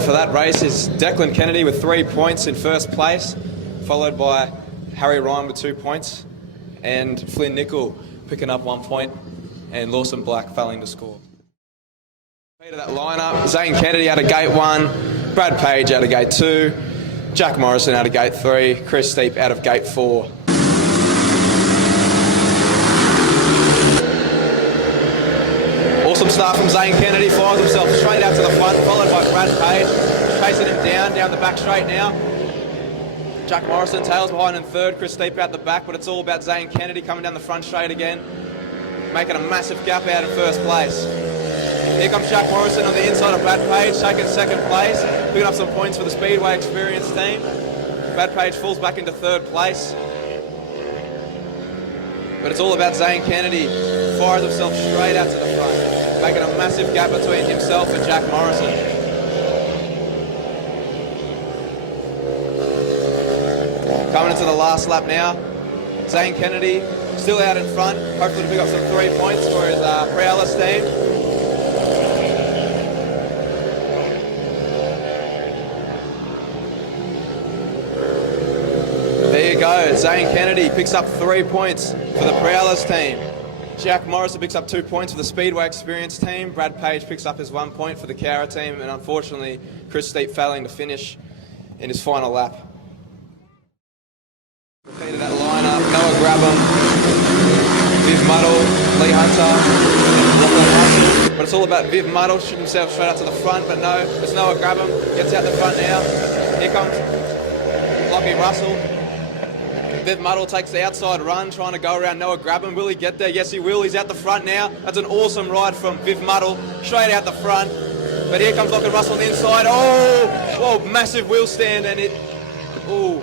leader for that race is Declan Kennedy with 3 points in first place, followed by Harry Ryan with 2 points, and Flynn Nickel picking up 1 point, and Lawson Black failing to score. To that lineup, Zaine Kennedy out of gate 1, Brad Page out of gate 2, Jack Morrison out of gate 3, Chris Steep out of gate 4. Awesome start from Zaine Kennedy, flies himself straight out to the front, followed by Brad Page, chasing him down the back straight now. Jack Morrison tails behind in third, Chris Steep out the back, but it's all about Zaine Kennedy coming down the front straight again, making a massive gap out in first place. Here comes Jack Morrison on the inside of Brad Page, taking second place, picking up some points for the Speedway Experience team. Brad Page falls back into third place. But it's all about Zaine Kennedy, fires himself straight out to the front, making a massive gap between himself and Jack Morrison. Coming into the last lap now, Zaine Kennedy still out in front, hopefully to pick up some 3 points for his Prowlers team. There you go, Zaine Kennedy picks up 3 points for the Prowlers team. Jack Morrison picks up 2 points for the Speedway Experience team. Brad Page picks up his 1 point for the Cowra team, and unfortunately, Chris Steep failing to finish in his final lap. Repeated that lineup, Noah Grabham, Viv Muddle, Lee Hunter, and Lachlan Russell. But it's all about Viv Muddle, shooting himself straight out to the front, but no, it's Noah Grabham, gets out the front now. Here comes Lachlan Russell. Viv Muddle takes the outside run, trying to go around Noah Grabham. Will he get there? Yes, he will. He's out the front now. That's an awesome ride from Viv Muddle, straight out the front. But here comes Lachlan Russell on the inside. Oh, whoa, massive wheel stand, and it, ooh.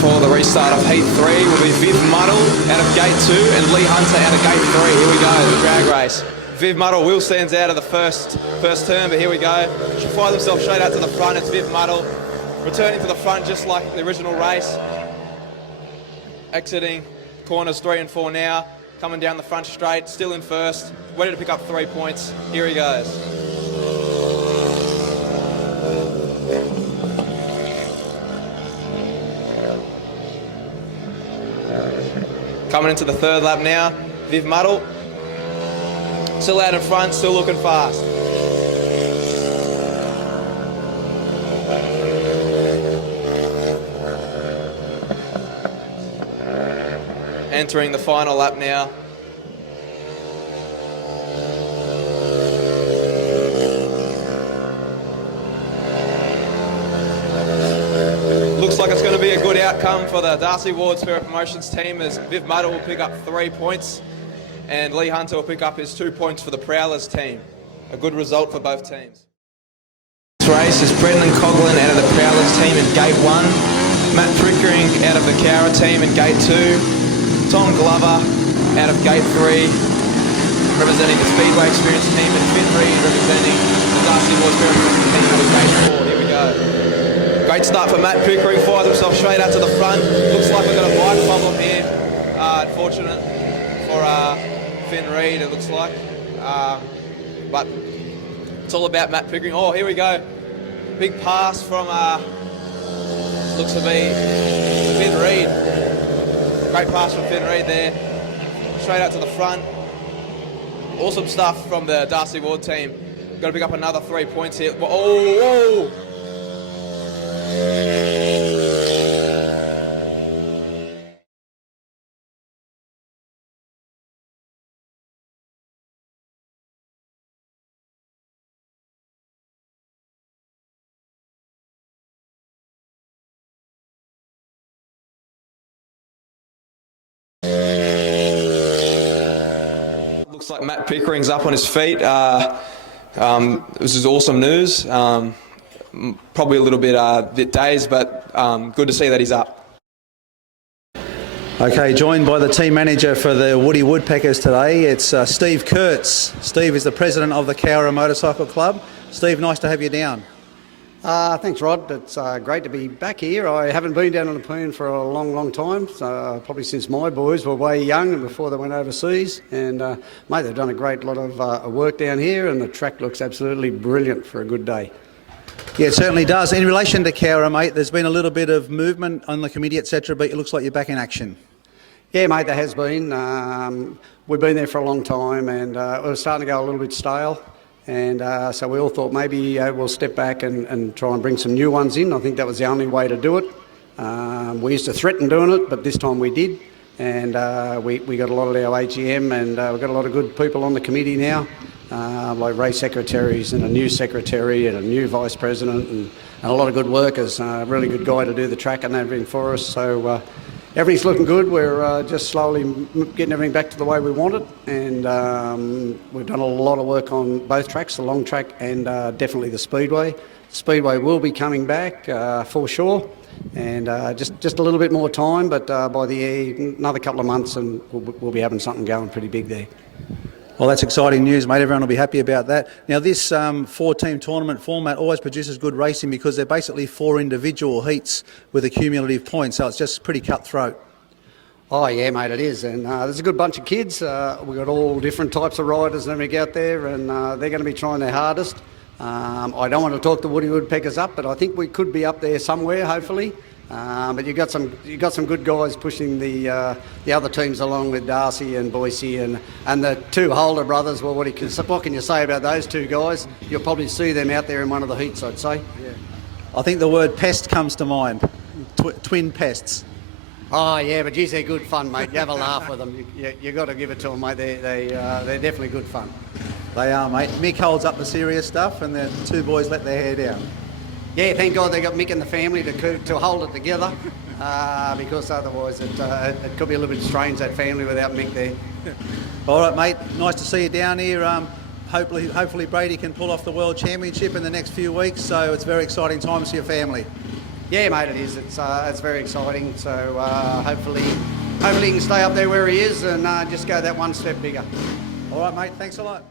For the restart of Heat 3 will be Viv Muddle out of gate 2 and Lee Hunter out of gate 3. Here we go, the drag race. Viv Muddle wheel stands out of the first turn, but here we go. She'll fire themselves straight out to the front. It's Viv Muddle returning to the front just like the original race. Exiting corners 3 and 4 now. Coming down the front straight, still in first. Ready to pick up 3 points. Here he goes. Coming into the third lap now, Viv Muddle, still out in front, still looking fast. Entering the final lap now. Looks like it's going to be a good outcome for the Darcy Ward Spirit Promotions team, as Viv Muddle will pick up 3 points and Lee Hunter will pick up his 2 points for the Prowlers team. A good result for both teams. This race is Brendan Coughlin out of the Prowlers team in gate 1, Matt Prickering out of the Cowra team in gate 2, Tom Glover out of gate 3, representing the Speedway Experience team, and Finn Reed representing the Darcy Ward Spirit Promotions team out of gate 4. Here we go. Great start for Matt Pickering, fires himself straight out to the front. Looks like we've got a bike problem here. Unfortunate for Finn Reed, it looks like. But it's all about Matt Pickering. Oh, here we go. Big pass from, looks to be Finn Reed. Great pass from Finn Reed there. Straight out to the front. Awesome stuff from the Darcy Ward team. Got to pick up another 3 points here. Oh, whoa! Looks like Matt Pickering's up on his feet. This is awesome news. Probably a little bit dazed, but good to see that he's up. Okay, joined by the team manager for the Woody Woodpeckers today, it's Steve Kurtz. Steve is the president of the Cowra Motorcycle Club. Steve, nice to have you down. Thanks, Rod. It's great to be back here. I haven't been down on the Nepean for a long time, so, probably since my boys were way young and before they went overseas. And, mate, they've done a great lot of work down here, and the track looks absolutely brilliant for a good day. Yeah, it certainly does. In relation to Cowra, mate, there's been a little bit of movement on the committee, etc., but it looks like you're back in action. Yeah, mate, there has been. We've been there for a long time, and it was starting to go a little bit stale. And so we all thought maybe we'll step back and try and bring some new ones in. I think that was the only way to do it. We used to threaten doing it, but this time we did. And we got a lot at our AGM, and we've got a lot of good people on the committee now, like race secretaries and a new secretary and a new vice president and a lot of good workers. A really good guy to do the track and everything for us. So everything's looking good. We're just slowly getting everything back to the way we want it, and we've done a lot of work on both tracks, the long track and definitely the Speedway. Speedway will be coming back for sure, and just a little bit more time, but by another couple of months, and we'll be having something going pretty big there. Well, that's exciting news, mate. Everyone will be happy about that. Now, this four-team tournament format always produces good racing because they're basically 4 individual heats with a cumulative point, so it's just pretty cutthroat. Oh, yeah, mate, it is. And there's a good bunch of kids. We've got all different types of riders and everything out there, and they're going to be trying their hardest. I don't want to talk the Woody Woodpeckers up, but I think we could be up there somewhere, hopefully. But you got some good guys pushing the other teams along with Darcy and Boise and the 2 Holder brothers. Well, what can you say about those 2 guys? You'll probably see them out there in one of the heats, I'd say. Yeah. I think the word pest comes to mind. Twin pests. Oh yeah, but geez, they're good fun, mate. You have a laugh with them. You got to give it to them, mate. They're definitely good fun. They are, mate. Mick holds up the serious stuff, and the 2 boys let their hair down. Yeah, thank God they got Mick and the family to hold it together, because otherwise it could be a little bit strange, that family, without Mick there. All right, mate. Nice to see you down here. Hopefully Brady can pull off the World Championship in the next few weeks, so it's very exciting times for your family. Yeah, mate, it is. It's very exciting. So hopefully he can stay up there where he is and just go that one step bigger. All right, mate. Thanks a lot.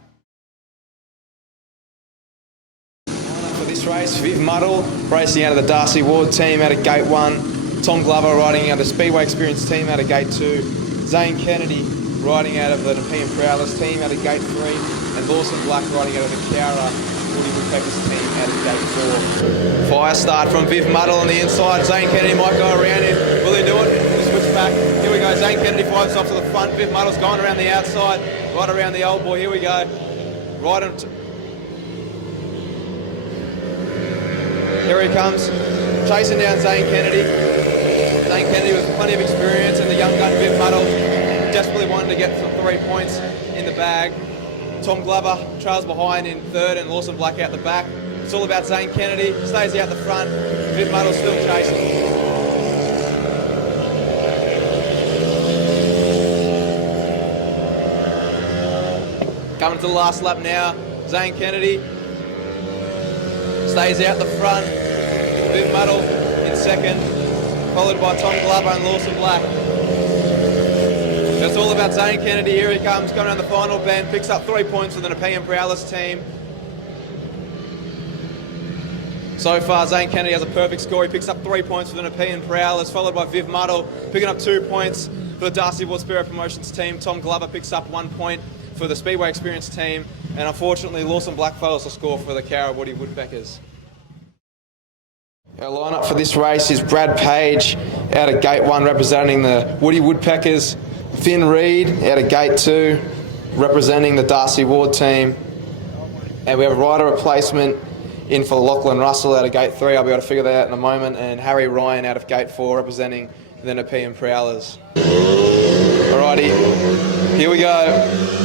For this race, Viv Muddle racing out of the Darcy Ward team out of Gate 1. Tom Glover riding out of the Speedway Experience team out of Gate 2. Zaine Kennedy riding out of the Nepean Prowlers team out of Gate 3. And Lawson Black riding out of the Cowra Woody Woodpeckers team out of Gate 4. Fire start from Viv Muddle on the inside. Zaine Kennedy might go around him. Will he do it? He'll switch back. Here we go. Zaine Kennedy fires off to the front. Viv Muddle's going around the outside. Right around the old boy. Here we go. Right on. Here he comes. Chasing down Zaine Kennedy. Zaine Kennedy with plenty of experience, and the young gun Viv Muddle desperately wanted to get some 3 points in the bag. Tom Glover trails behind in 3rd and Lawson Black out the back. It's all about Zaine Kennedy. Stays out the front. Viv Muddle still chasing. Coming to the last lap now. Zaine Kennedy stays out the front. Viv Muddle in 2nd, followed by Tom Glover and Lawson Black. It's all about Zaine Kennedy. Here he comes, going around the final bend, picks up 3 points for the Nepean Prowlers team. So far, Zaine Kennedy has a perfect score. He picks up 3 points for the Nepean Prowlers, followed by Viv Muddle, picking up 2 points for the Darcy Ward Spirit Promotions team. Tom Glover picks up 1 point for the Speedway Experience team. And unfortunately, Lawson Black fails to score for the Cowra Woody Woodpeckers. Our lineup for this race is Brad Page out of Gate 1 representing the Woody Woodpeckers, Finn Reed out of Gate 2 representing the Darcy Ward team, and we have a rider replacement in for Lachlan Russell out of Gate 3. I'll be able to figure that out in a moment, and Harry Ryan out of Gate 4 representing the Nepean Prowlers. Alrighty, here we go.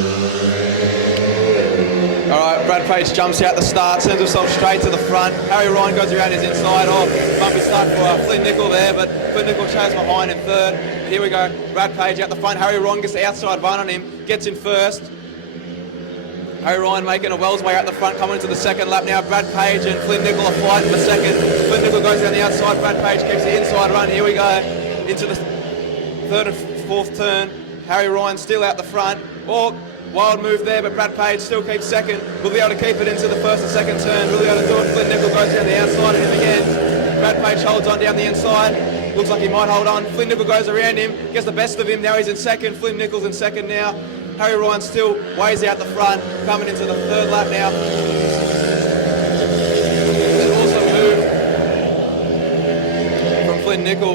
Alright, Brad Page jumps out the start, sends himself straight to the front. Harry Ryan goes around his inside. Oh, bumpy start for Flynn Nickel there, but Flynn Nickel shows behind in 3rd. And here we go, Brad Page out the front. Harry Ryan gets the outside run on him, gets in 1st. Harry Ryan making a Wells way out the front, coming into the 2nd lap now. Brad Page and Flynn Nickel are fighting for 2nd. Flynn Nickel goes down the outside, Brad Page keeps the inside run. Here we go, into the 3rd and 4th turn. Harry Ryan still out the front. Oh, Wild move there, but Brad Page still keeps second. Will be able to keep it into the first and second turn. Will be able to do it. Flynn Nickel goes down the outside of him again. Brad Page holds on down the inside. Looks like he might hold on. Flynn Nickel goes around him, gets the best of him. Now he's in second. Flynn Nickel's in second now. Harry Ryan still ways out the front, coming into the third lap now. An awesome move from Flynn Nickel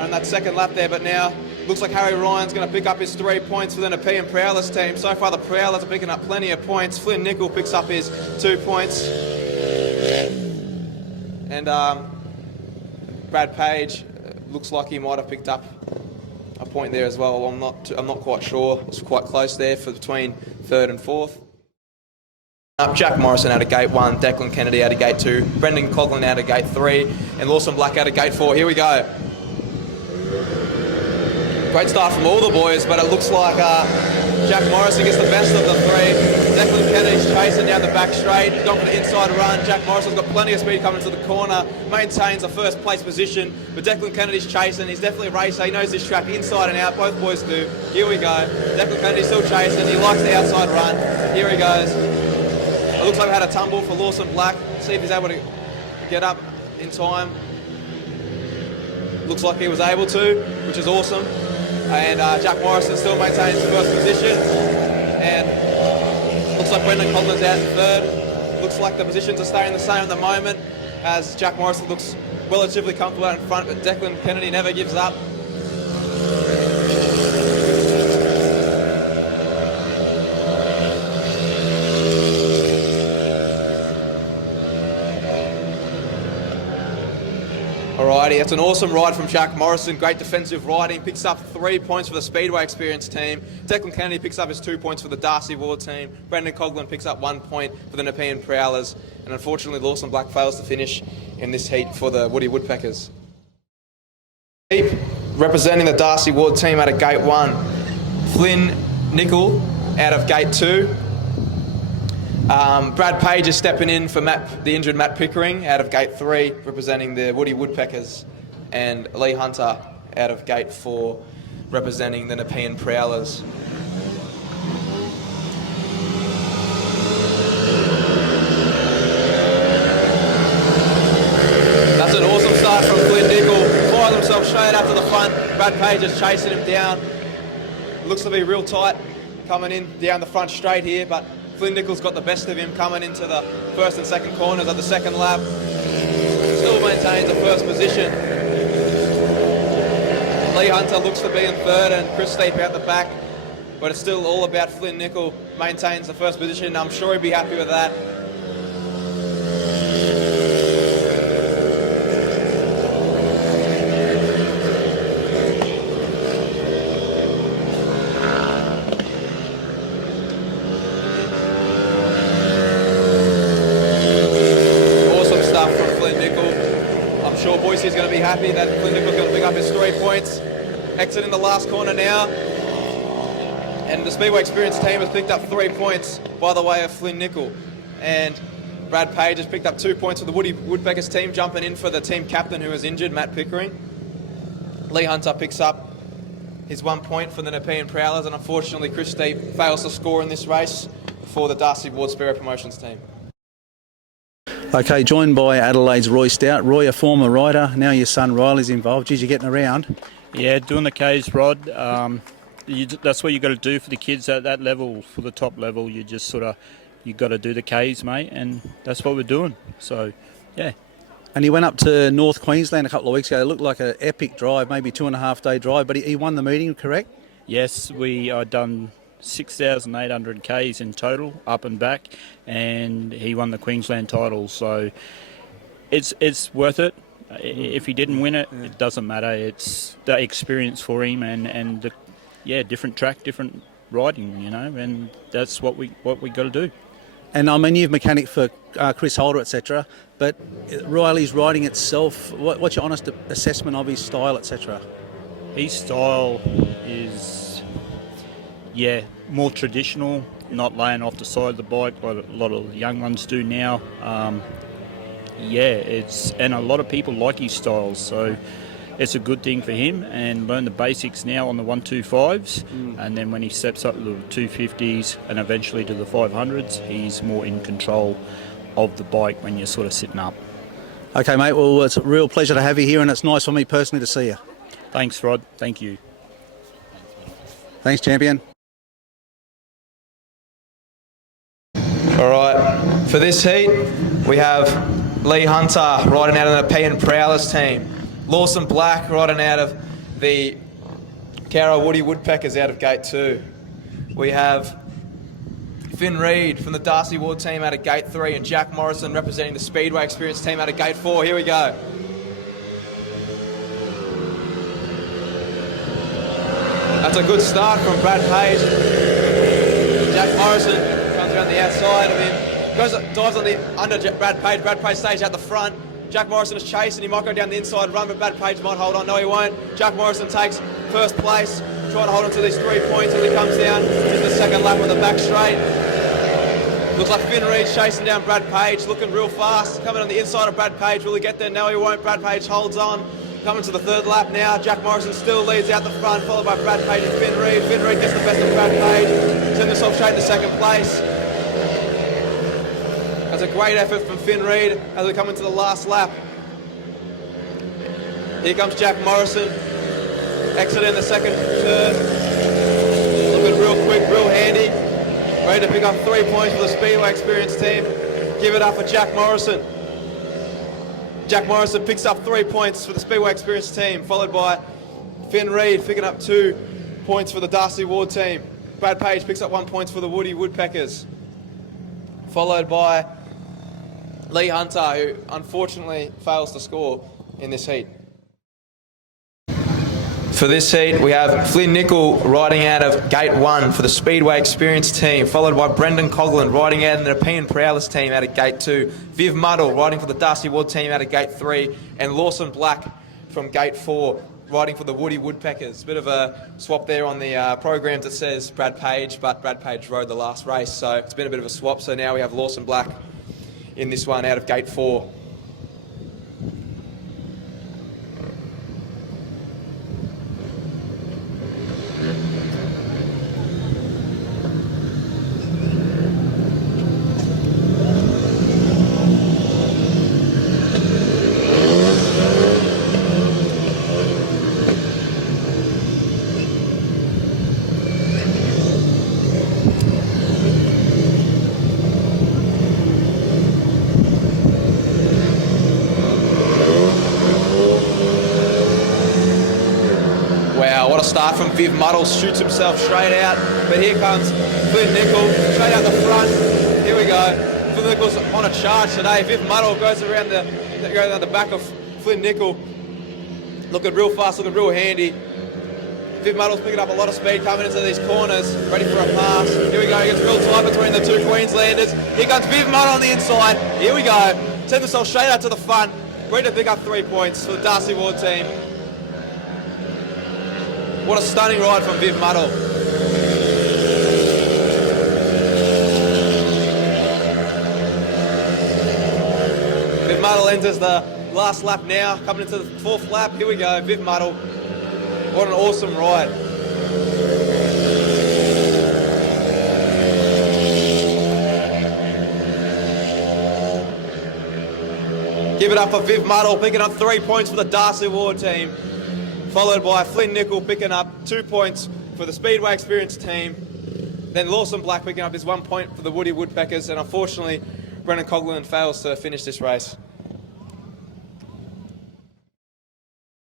on that second lap there, but now looks like Harry Ryan's going to pick up his 3 points for the Nepean Prowlers team. So far the Prowlers are picking up plenty of points. Flynn Nickel picks up his 2 points. And Brad Page looks like he might have picked up a point there as well. I'm not quite sure. It's quite close there for between third and fourth. Jack Morrison out of gate 1, Declan Kennedy out of gate 2, Brendan Coughlin out of gate 3, and Lawson Black out of gate 4. Here we go. Great start from all the boys, but it looks like Jack Morrison gets the best of the 3. Declan Kennedy's chasing down the back straight, gone for the inside run. Jack Morrison's got plenty of speed coming to the corner, maintains a first place position, but Declan Kennedy's chasing. He's definitely a racer. He knows this track inside and out. Both boys do. Here we go. Declan Kennedy's still chasing. He likes the outside run. Here he goes. It looks like we had a tumble for Lawson Black. See if he's able to get up in time. Looks like he was able to, which is awesome. And Jack Morrison still maintains the first position. And looks like Brendan Coughlin's out in third. Looks like the positions are staying the same at the moment, as Jack Morrison looks relatively comfortable out in front, but Declan Kennedy never gives up. Alrighty, that's an awesome ride from Jack Morrison. Great defensive riding. Picks up 3 points for the Speedway Experience team. Declan Kennedy picks up his 2 points for the Darcy Ward team. Brendan Coughlin picks up 1 point for the Nepean Prowlers. And unfortunately, Lawson Black fails to finish in this heat for the Woody Woodpeckers. Representing the Darcy Ward team out of gate 1, Flynn Nickel out of gate 2. Brad Page is stepping in for the injured Matt Pickering out of gate 3, representing the Woody Woodpeckers, and Lee Hunter out of gate 4, representing the Nepean Prowlers. That's an awesome start from Flynn Nickel. Fires himself straight up to the front. Brad Page is chasing him down. Looks to be real tight coming in down the front straight here, but Flynn Nickel's got the best of him coming into the first and second corners of the second lap. Still maintains the first position. Lee Hunter looks to be in third and Chris Steep out the back, but it's still all about Flynn Nickel maintains the first position. I'm sure he'd be happy with that. Boise's going to be happy that Flynn Nickel's going to pick up his 3 points. Exiting the last corner now. And the Speedway Experience team has picked up 3 points by the way of Flynn Nickel. And Brad Page has picked up 2 points for the Woody Woodpeckers team, jumping in for the team captain who was injured, Matt Pickering. Lee Hunter picks up his 1 point for the Nepean Prowlers, and unfortunately Chris Steep fails to score in this race for the Darcy Ward Speedway Promotions team. Okay, joined by Adelaide's Roy Stout. Roy, a former rider, now your son Riley's involved. Geez, you're getting around. Yeah, doing the Ks, Rod. That's what you got to do for the kids at that level, for the top level. You just you got to do the Ks, mate, and that's what we're doing. So, yeah. And he went up to North Queensland a couple of weeks ago. It looked like an epic drive, maybe 2.5 day drive, but he won the meeting, correct? Yes, we done 6,800 Ks in total, up and back, and he won the Queensland title. So it's worth it. If he didn't win it, it doesn't matter. It's the experience for him, and different track, different riding, and that's what we got to do. And I mean, you've mechanic for Chris Holder, etc. But Riley's riding itself, what's your honest assessment of his style, etc.? His style is, more traditional, not laying off the side of the bike like a lot of the young ones do now. And a lot of people like his style. So, it's a good thing for him, and learn the basics now on the 125s, and then when he steps up to the 250s and eventually to the 500s, he's more in control of the bike when you're sort of sitting up. Okay, mate. Well, it's a real pleasure to have you here, and it's nice for me personally to see you. Thanks, Rod. Thank you. Thanks, champion. All right, for this heat, we have Lee Hunter riding out of the Nepean Prowlers team. Lawson Black riding out of the Cowra Woody Woodpeckers out of Gate 2. We have Finn Reid from the Darcy Ward team out of Gate 3, and Jack Morrison representing the Speedway Experience team out of Gate 4. Here we go. That's a good start from Brad Page. Jack Morrison comes around the outside of him, dives on the under Brad Page. Brad Page stays out the front. Jack Morrison is chasing. He might go down the inside run, but Brad Page might hold on. No, he won't. Jack Morrison takes first place, trying to hold on to these 3 points until he comes down into the second lap on the back straight. Looks like Finn Reid chasing down Brad Page, looking real fast. Coming on the inside of Brad Page. Will he get there? No, he won't. Brad Page holds on. Coming to the third lap now. Jack Morrison still leads out the front, followed by Brad Page and Finn Reid. Finn Reid gets the best of Brad Page. Sends himself straight into second place. That's a great effort from Finn Reid as we come into the last lap. Here comes Jack Morrison. Exiting the second turn. Looking real quick, real handy. Ready to pick up 3 points for the Speedway Experience team. Give it up for Jack Morrison. Jack Morrison picks up 3 points for the Speedway Experience team, followed by Finn Reid picking up 2 points for the Darcy Ward team. Brad Page picks up 1 point for the Woody Woodpeckers, followed by Lee Hunter, who unfortunately fails to score in this heat. For this heat, we have Flynn Nickel riding out of Gate 1 for the Speedway Experience team, followed by Brendan Coughlin riding out of the Nepean Prowlers team out of Gate 2, Viv Muddle riding for the Darcy Ward team out of Gate 3, and Lawson Black from Gate 4 riding for the Woody Woodpeckers. Bit of a swap there on the programs that says Brad Page, but Brad Page rode the last race, so it's been a bit of a swap. So now we have Lawson Black in this one out of Gate 4. What a start from Viv Muddle, shoots himself straight out, but here comes Flynn Nickel, straight out the front. Here we go. Flynn Nickel's on a charge today. Viv Muddle goes around the back of Flynn Nickel, looking real fast, looking real handy. Viv Muddle's picking up a lot of speed coming into these corners, ready for a pass. Here we go, he gets real tight between the two Queenslanders. Here comes Viv Muddle on the inside. Here we go, sends himself straight out to the front, ready to pick up 3 points for the Darcy Ward team. What a stunning ride from Viv Muddle. Viv Muddle enters the last lap now, coming into the 4th lap. Here we go, Viv Muddle. What an awesome ride. Give it up for Viv Muddle, picking up 3 points for the Darcy Ward team, followed by Flynn Nickel picking up 2 points for the Speedway Experience team. Then Lawson Black picking up his 1 point for the Woody Woodpeckers, and unfortunately, Brendan Coughlin fails to finish this race.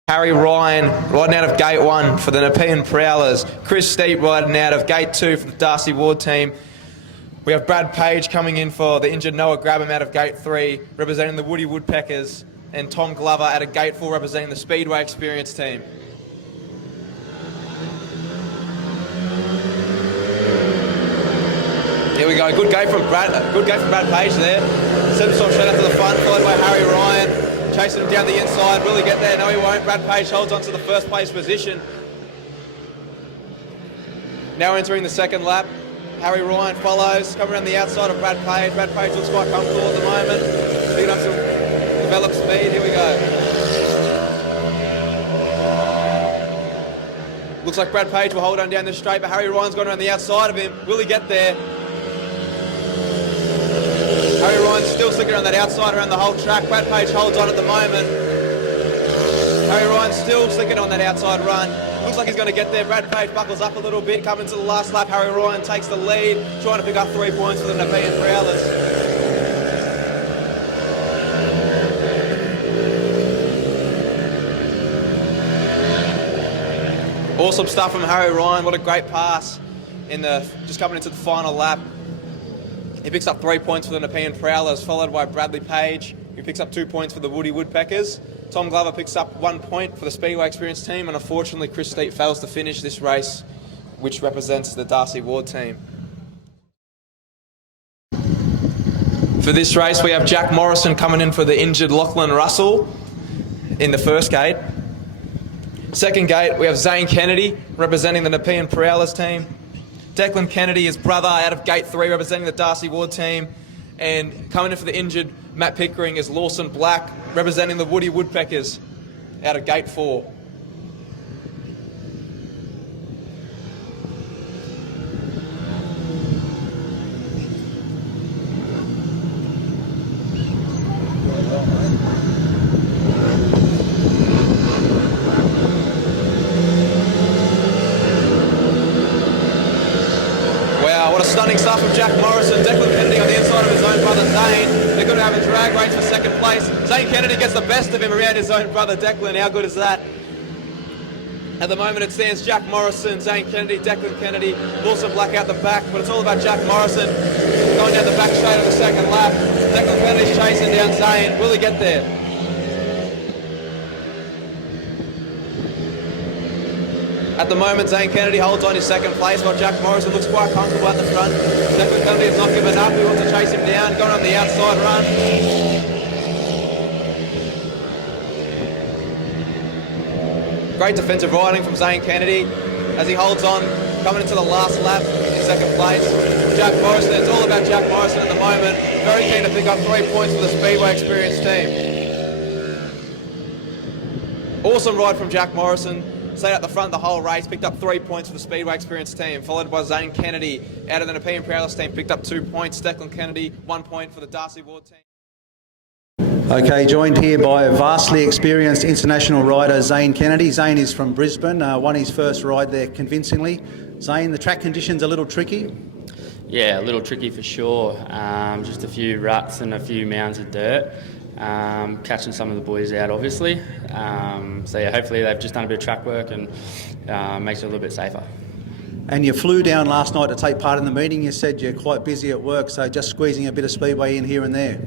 Harry Ryan riding out of Gate 1 for the Nepean Prowlers. Chris Steep riding out of Gate 2 for the Darcy Ward team. We have Brad Page coming in for the injured Noah Grabham out of Gate 3, representing the Woody Woodpeckers, and Tom Glover out of Gate 4 representing the Speedway Experience team. Here we go, good gate from Brad Page there. Sends himself straight out to the front, followed by Harry Ryan, chasing him down the inside. Will he get there? No, he won't. Brad Page holds on to the first place position. Now entering the second lap, Harry Ryan follows, coming around the outside of Brad Page. Brad Page looks quite comfortable at the moment, picking up some developed speed. Here we go. Looks like Brad Page will hold on down the straight, but Harry Ryan's gone around the outside of him. Will he get there? Harry Ryan's still sticking around that outside around the whole track. Brad Page holds on at the moment. Harry Ryan's still sticking on that outside run. Looks like he's going to get there. Brad Page buckles up a little bit, coming to the last lap. Harry Ryan takes the lead, trying to pick up 3 points for the Nepean Prowlers. Awesome stuff from Harry Ryan. What a great pass in just coming into the final lap. He picks up 3 points for the Nepean Prowlers, followed by Bradley Page, who picks up 2 points for the Woody Woodpeckers. Tom Glover picks up 1 point for the Speedway Experience team, and unfortunately Chris Steep fails to finish this race, which represents the Darcy Ward team. For this race, we have Jack Morrison coming in for the injured Lachlan Russell in the first gate. Second gate, we have Zaine Kennedy representing the Nepean Prowlers team. Declan Kennedy, his brother, out of gate 3, representing the Darcy Ward team. And coming in for the injured Matt Pickering is Lawson Black, representing the Woody Woodpeckers, out of gate 4. Stunning stuff from Jack Morrison. Declan Kennedy on the inside of his own brother Zaine. They're going to have a drag race for second place. Zaine Kennedy gets the best of him around his own brother Declan. How good is that? At the moment it stands Jack Morrison, Zaine Kennedy, Declan Kennedy, Lawson Black out the back, but it's all about Jack Morrison going down the back straight of the second lap. Declan Kennedy's chasing down Zaine. Will he get there? At the moment, Zaine Kennedy holds on his second place, while Jack Morrison looks quite comfortable at the front. Declan Kennedy has not given up. He wants to chase him down, going on the outside run. Great defensive riding from Zaine Kennedy as he holds on, coming into the last lap in second place. Jack Morrison, it's all about Jack Morrison at the moment. Very keen to pick up 3 points for the Speedway Experience team. Awesome ride from Jack Morrison. Stayed at the front the whole race, picked up 3 points for the Speedway Experience team, followed by Zaine Kennedy out of the Nepean Prowlers team, picked up 2 points. Declan Kennedy, 1 point for the Darcy Ward team. Okay, joined here by a vastly experienced international rider, Zaine Kennedy. Zaine is from Brisbane, won his first ride there convincingly. Zaine, the track conditions a little tricky? Yeah, a little tricky for sure. Just a few ruts and a few mounds of dirt. Catching some of the boys out, obviously. So yeah, hopefully they've just done a bit of track work and makes it a little bit safer. And you flew down last night to take part in the meeting. You said you're quite busy at work, so just squeezing a bit of speedway in here and there.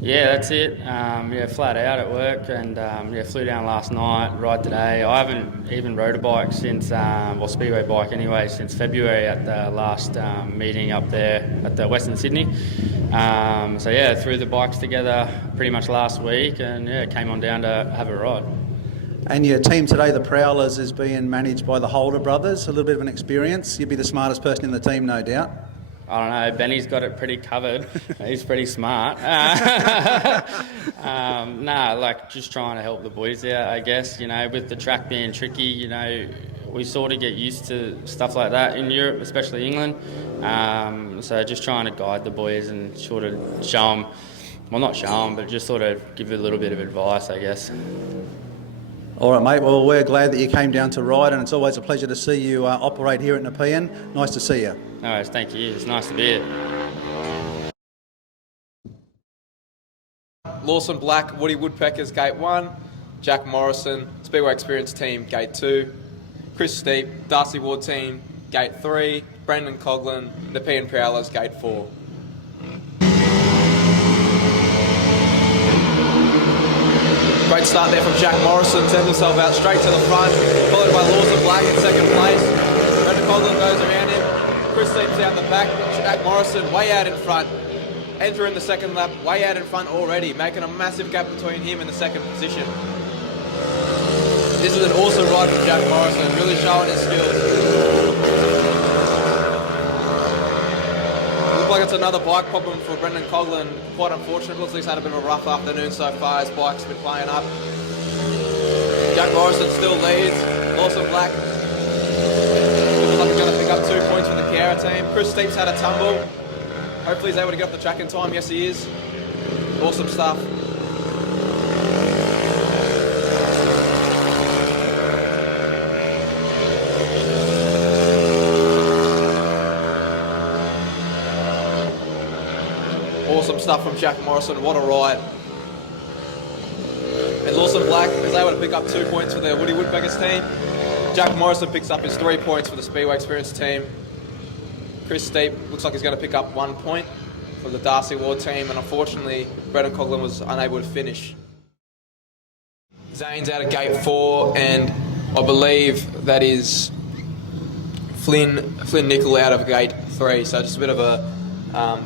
Yeah, that's it. Yeah, flat out at work, and yeah, flew down last night, ride today. I haven't even rode a bike since, well, speedway bike anyway, since February at the last meeting up there at the Western Sydney. So yeah, threw the bikes together pretty much last week, and yeah, came on down to have a ride. And your team today, the Prowlers, is being managed by the Holder brothers, a little bit of an experience. You'd be the smartest person in the team, no doubt. I don't know, Benny's got it pretty covered. He's pretty smart. Nah, like just trying to help the boys out, I guess. You know, with the track being tricky, you know, we sort of get used to stuff like that in Europe, especially England. So just trying to guide the boys and sort of show them, well, not show them, but just sort of give a little bit of advice, I guess. All right, mate. Well, we're glad that you came down to ride, and it's always a pleasure to see you operate here at Nepean. Nice to see you. No worries, thank you. It's nice to be here. Lawson Black, Woody Woodpeckers, Gate 1. Jack Morrison, Speedway Experience Team, Gate 2. Chris Steep, Darcy Ward Team, Gate 3. Brendan Coughlin, Nepean Prowlers, Gate 4. Great start there from Jack Morrison, sends himself out straight to the front, followed by Lawson Black in second place. Brendan Coughlin goes around him. Chris Steep's out the back. Jack Morrison way out in front. Entering the second lap, way out in front already, making a massive gap between him and the second position. This is an awesome ride from Jack Morrison, really showing his skills. Looks like it's another bike problem for Brendan Coughlin. Quite unfortunate. Looks like he's had a bit of a rough afternoon so far. His bike's been playing up. Jack Morrison still leads. Lawson Black Cara team. Chris Steep's had a tumble. Hopefully he's able to get off the track in time. Yes, he is. Awesome stuff. Awesome stuff from Jack Morrison. What a ride. And Lawson Black is able to pick up 2 points for the Woody Woodpeckers team. Jack Morrison picks up his 3 points for the Speedway Experience team. Chris Steep looks like he's going to pick up 1 point for the Darcy Ward team, and unfortunately, Brendan Coughlin was unable to finish. Zaine's out of gate 4, and I believe that is Flynn Nickel out of gate 3, so just a bit of a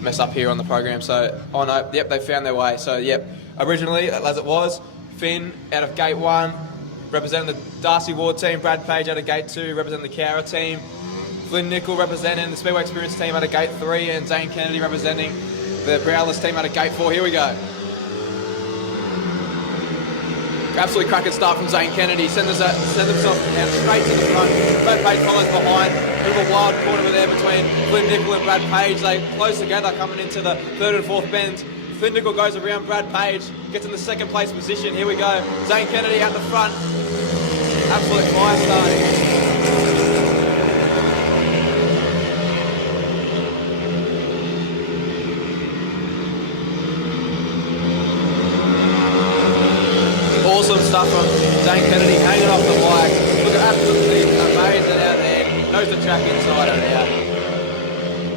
mess up here on the program. So, oh no, yep, they found their way. So, yep, originally, as it was, Finn out of gate 1, representing the Darcy Ward team, Brad Page out of gate 2, representing the Cara team, Flynn Nickel representing the Speedway Experience team out of gate 3, and Zaine Kennedy representing the Prowlers team out of gate 4. Here we go. Absolutely cracking start from Zaine Kennedy. Sends himself out straight to the front. Brad Page follows behind. A bit of a wild corner there between Flynn Nickel and Brad Page. They close together coming into the 3rd and 4th bends. Flynn Nickel goes around Brad Page, gets in the 2nd place position. Here we go. Zaine Kennedy out the front. Absolute fire starting. Awesome stuff from Zaine Kennedy, hanging off the bike. Look at absolutely amazing out there. Knows the track inside and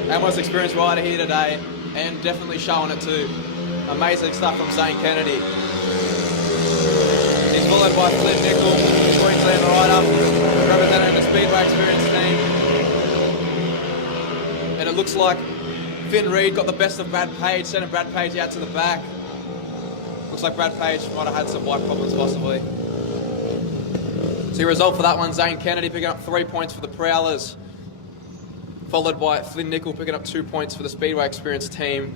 out. Our most experienced rider here today, and definitely showing it too. Amazing stuff from Zaine Kennedy. He's followed by Flynn Nickel, Queensland rider, representing the Speedway Experience team. And it looks like Finn Reid got the best of Brad Page, sending Brad Page out to the back. Looks like Brad Page might have had some bike problems possibly. So your result for that one, Zaine Kennedy picking up 3 points for the Prowlers, followed by Flynn Nickel picking up 2 points for the Speedway Experience team.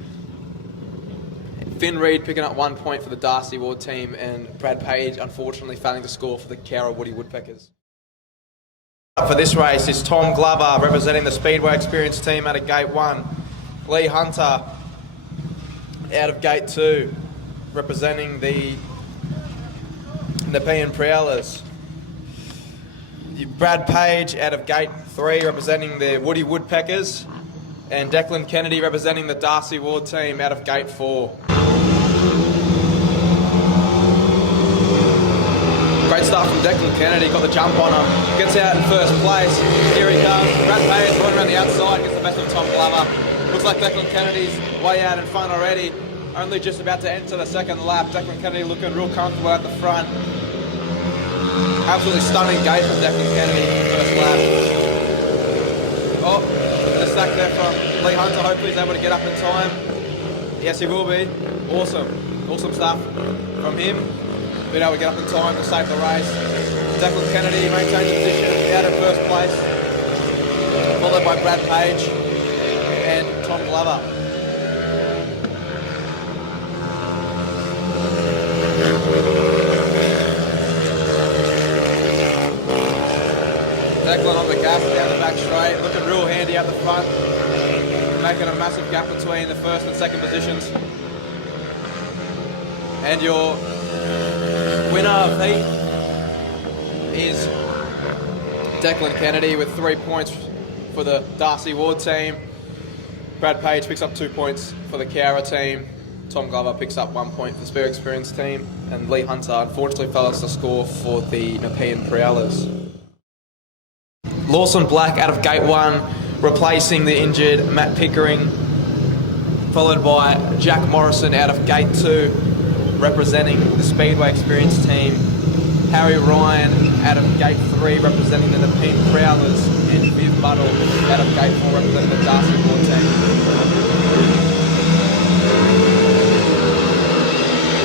Finn Reid picking up 1 point for the Darcy Ward team, and Brad Page unfortunately failing to score for the Cara Woody Woodpeckers. For this race is Tom Glover representing the Speedway Experience team out of gate 1. Lee Hunter out of gate 2. Representing the Nepean Prowlers. Brad Page out of gate 3 representing the Woody Woodpeckers, and Declan Kennedy representing the Darcy Ward team out of gate 4. Great start from Declan Kennedy, got the jump on him, gets out in 1st place. Here he comes. Brad Page running around the outside, gets the best of Tom Glover. Looks like Declan Kennedy's way out in front already. Only just about to enter the 2nd lap. Declan Kennedy looking real comfortable at the front. Absolutely stunning gate from Declan Kennedy in the 1st lap. Oh, a stack there from Lee Hunter. Hopefully he's able to get up in time. Yes, he will be. Awesome. Awesome stuff from him. Being able to get up in time to save the race. Declan Kennedy maintains position out in 1st place. Followed by Brad Page and Tom Glover. Declan on the gas down the back straight, looking real handy out the front, making a massive gap between the 1st and 2nd positions. And your winner of heat is Declan Kennedy with 3 points for the Darcy Ward team. Brad Page picks up 2 points for the Cara team. Tom Glover picks up 1 point for the Speedway Experience team, and Lee Hunter unfortunately fails to score for the Nepean Prowlers. Lawson Black out of gate 1, replacing the injured Matt Pickering, followed by Jack Morrison out of gate 2, representing the Speedway Experience team. Harry Ryan out of gate 3, representing the Nepean Prowlers, and Viv Muddle out of gate 4, representing the Darcy Ward team.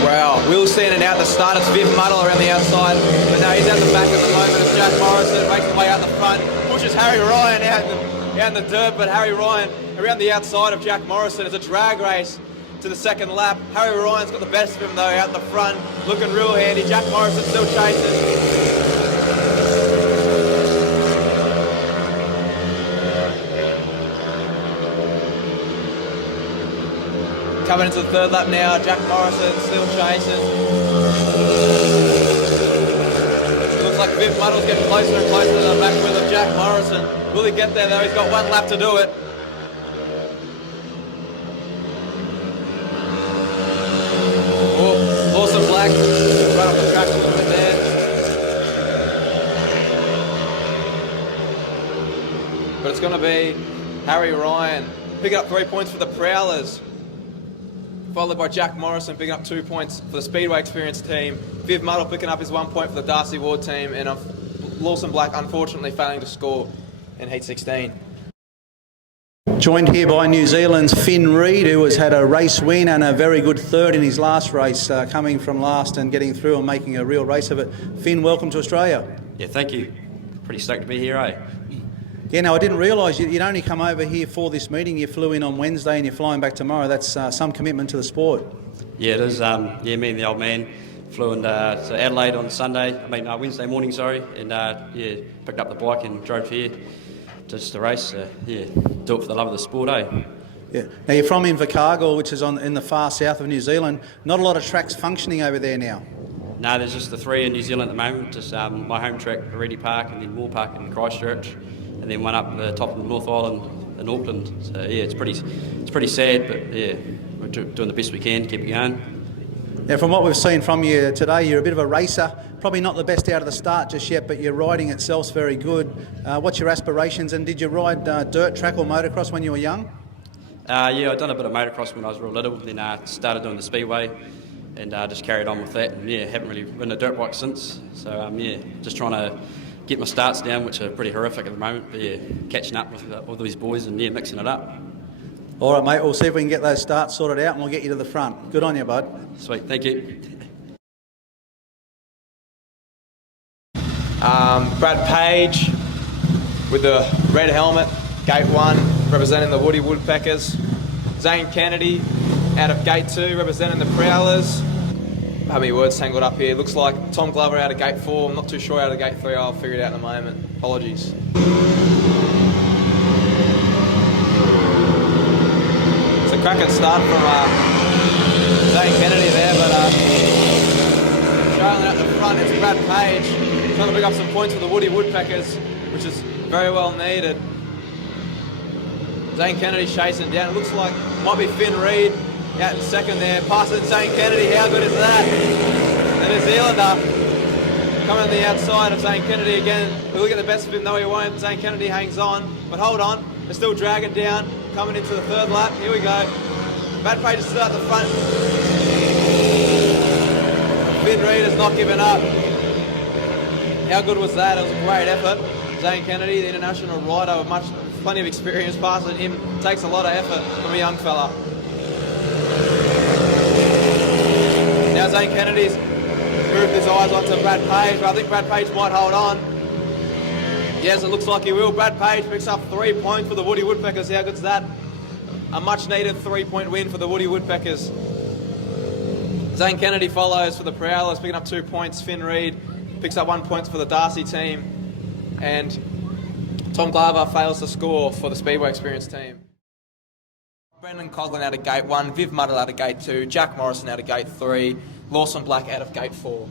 Wow, Will standing out the start. It's Viv Muddle around the outside, but now he's out the back at the moment. It's Jack Morrison making the way out the front, pushes Harry Ryan out in the dirt, but Harry Ryan around the outside of Jack Morrison. It's a drag race to the 2nd lap. Harry Ryan's got the best of him though out the front, looking real handy. Jack Morrison still chasing. Coming into the third lap now, Jack Morrison still chasing. Looks like Viv Muddle's getting closer and closer to the back wheel of Jack Morrison. Will he get there though? He's got one lap to do it. Oh, Lawson Black right off the track a little bit there. But it's going to be Harry Ryan picking up 3 points for the Prowlers, followed by Jack Morrison picking up 2 points for the Speedway Experience team. Viv Muddle picking up his 1 point for the Darcy Ward team, and Lawson Black unfortunately failing to score in Heat 16. Joined here by New Zealand's Finn Reid, who has had a race win and a very good third in his last race, coming from last and getting through and making a real race of it. Finn, welcome to Australia. Yeah, thank you. Pretty stoked to be here, eh? Yeah, no, I didn't realise you'd only come over here for this meeting. You flew in on Wednesday and you're flying back tomorrow. That's some commitment to the sport. Yeah, it is. Me and the old man flew into Adelaide on Wednesday morning, and picked up the bike and drove here just to race. Do it for the love of the sport, eh? Yeah. Now you're from Invercargill, which is in the far south of New Zealand. Not a lot of tracks functioning over there now. No, there's just the three in New Zealand at the moment. Just my home track, Reedy Park, and then Moore Park in Christchurch, and then one up the top of the North Island in Auckland. So yeah, it's pretty sad, but yeah, we're doing the best we can to keep it going. Now, from what we've seen from you today, you're a bit of a racer. Probably not the best out of the start just yet, but your riding itself's very good. What's your aspirations, and did you ride dirt track or motocross when you were young? Yeah, I'd done a bit of motocross when I was real little, then started doing the Speedway, and just carried on with that, and yeah, haven't really ridden a dirt bike since. So just trying to get my starts down, which are pretty horrific at the moment, but yeah, catching up with all these boys and mixing it up. All right, mate, we'll see if we can get those starts sorted out and we'll get you to the front. Good on you, bud. Sweet, thank you. Brad Page with the red helmet, gate 1, representing the Woody Woodpeckers. Zaine Kennedy out of gate 2, representing the Prowlers. How many words tangled up here? Looks like Tom Glover out of gate 4. I'm not too sure out of gate 3. I'll figure it out in a moment. Apologies. It's a cracking start from Zaine Kennedy there, but trailing out the front, it's Brad Page trying to pick up some points for the Woody Woodpeckers, which is very well needed. Zaine Kennedy chasing down. It looks like it might be Finn Reid out in second there, passing Zaine Kennedy. How good is that? The New Zealander coming on the outside of Zaine Kennedy again. We'll get the best of him, though he won't. Zaine Kennedy hangs on, but hold on, they're still dragging down, coming into the third lap. Here we go. Brad Page is still at the front. Finn Reid has not given up. How good was that? It was a great effort. Zaine Kennedy, the international rider with plenty of experience, passing him takes a lot of effort from a young fella. Now Zaine Kennedy's moved his eyes onto Brad Page, but I think Brad Page might hold on. Yes, it looks like he will. Brad Page picks up 3 points for the Woody Woodpeckers. How good's that? A much-needed 3-point win for the Woody Woodpeckers. Zaine Kennedy follows for the Prowlers, picking up 2 points. Finn Reid picks up 1 point for the Darcy team. And Tom Glover fails to score for the Speedway Experience team. Brendan Coughlin out of gate 1, Viv Muddle out of gate 2, Jack Morrison out of gate 3, Lawson Black out of gate 4.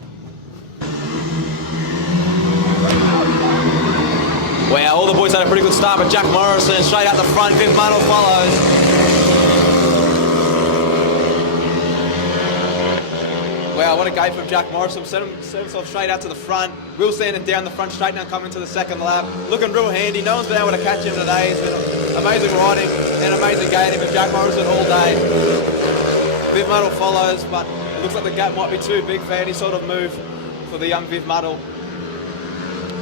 Wow, all the boys had a pretty good start, but Jack Morrison straight out the front, Viv Muddle follows. Wow, what a gate from Jack Morrison. Set himself straight out to the front. Will standing down the front straight now, coming to the second lap. Looking real handy. No one's been able to catch him today. It's been amazing riding and amazing gating for Jack Morrison all day. Viv Muddle follows, but it looks like the gap might be too big for any sort of move for the young Viv Muddle.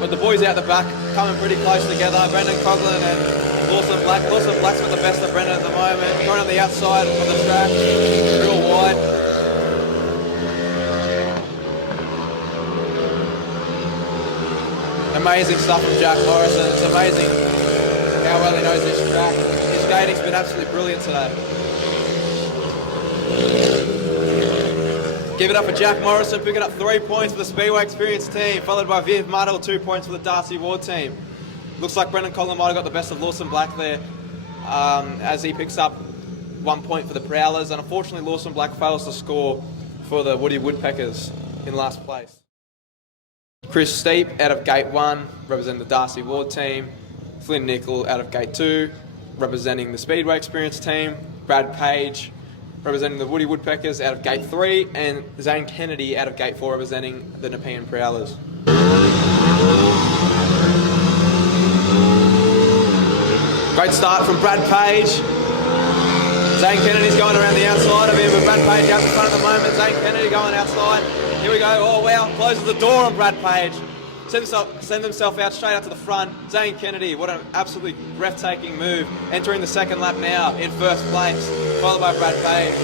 But the boys out the back coming pretty close together. Brendan Coughlin and Lawson Black. Lawson Black's got the best of Brendan at the moment. Going on the outside of the track, real wide. Amazing stuff from Jack Morrison. It's amazing how well he knows this track. His gating's been absolutely brilliant today. Give it up for Jack Morrison, picking up 3 points for the Speedway Experience team, followed by Viv Muddle, 2 points for the Darcy Ward team. Looks like Brendan Coughlin might have got the best of Lawson Black there, as he picks up 1 point for the Prowlers, and unfortunately Lawson Black fails to score for the Woody Woodpeckers in last place. Chris Steep out of gate 1, representing the Darcy Ward team. Flynn Nickel out of gate 2, representing the Speedway Experience team. Brad Page representing the Woody Woodpeckers out of gate 3, and Zaine Kennedy out of gate 4 representing the Nepean Prowlers. Great start from Brad Page. Zaine Kennedy's going around the outside of him, but Brad Page out in front at the moment. Zaine Kennedy going outside. Here we go. Oh wow, closes the door on Brad Page. Send himself out straight out to the front. Zaine Kennedy, what an absolutely breathtaking move. Entering the second lap now in first place, followed by Brad Page.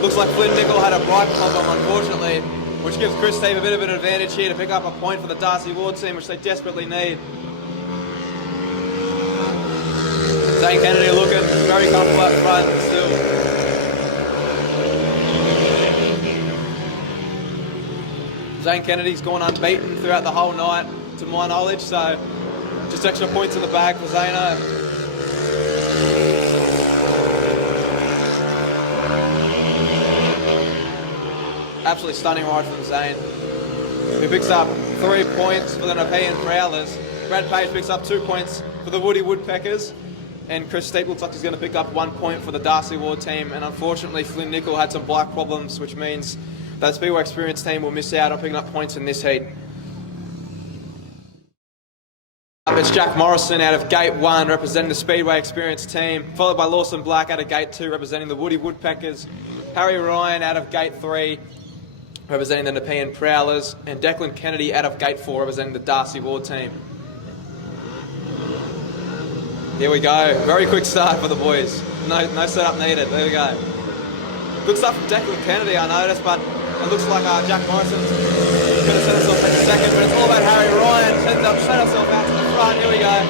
Looks like Flynn Nickel had a bike problem, unfortunately, which gives Chris Steve a bit of an advantage here to pick up a point for the Darcy Ward team, which they desperately need. Zaine Kennedy looking very comfortable up front still. Zaine Kennedy's gone unbeaten throughout the whole night, to my knowledge, so just extra points in the bag for Zaino. Absolutely stunning ride from Zaine, who picks up 3 points for the Nepean Prowlers. Brad Page picks up 2 points for the Woody Woodpeckers, and Chris Steep looks like he's going to pick up 1 point for the Darcy Ward team, and unfortunately Flynn Nickel had some bike problems, which means that the Speedway Experience team will miss out on picking up points in this heat. It's Jack Morrison out of gate 1 representing the Speedway Experience team, followed by Lawson Black out of gate 2 representing the Woody Woodpeckers, Harry Ryan out of gate 3 representing the Nepean Prowlers, and Declan Kennedy out of gate 4 representing the Darcy Ward team. Here we go, very quick start for the boys. No setup needed, there we go. Good stuff from Declan Kennedy, I noticed, but it looks like Jack Morrison's going to set himself back a second, but it's all about Harry Ryan. Set himself out to the front, here we go.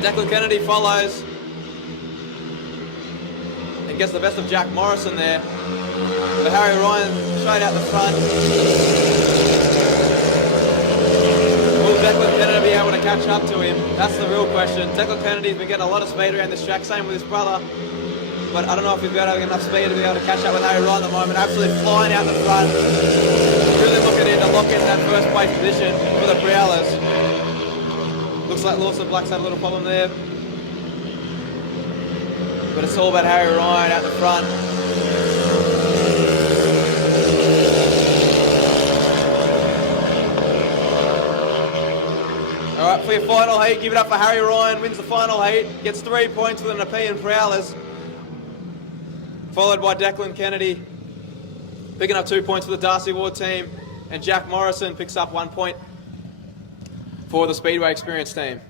Declan Kennedy follows and gets the best of Jack Morrison there. But Harry Ryan straight out the front. Will Declan Kennedy be able to catch up to him? That's the real question. Declan Kennedy's been getting a lot of speed around this track, same with his brother. But I don't know if he's going to have enough speed to be able to catch up with Harry Ryan at the moment. Absolutely flying out the front. Really looking in to lock in that first place position for the Prowlers. Looks like Lawson Black's had a little problem there. But it's all about Harry Ryan out the front. Alright, for your final heat, give it up for Harry Ryan, wins the final heat, gets 3 points for the Nepean Prowlers. Followed by Declan Kennedy, picking up 2 points for the Darcy Ward team, and Jack Morrison picks up 1 point for the Speedway Experience team.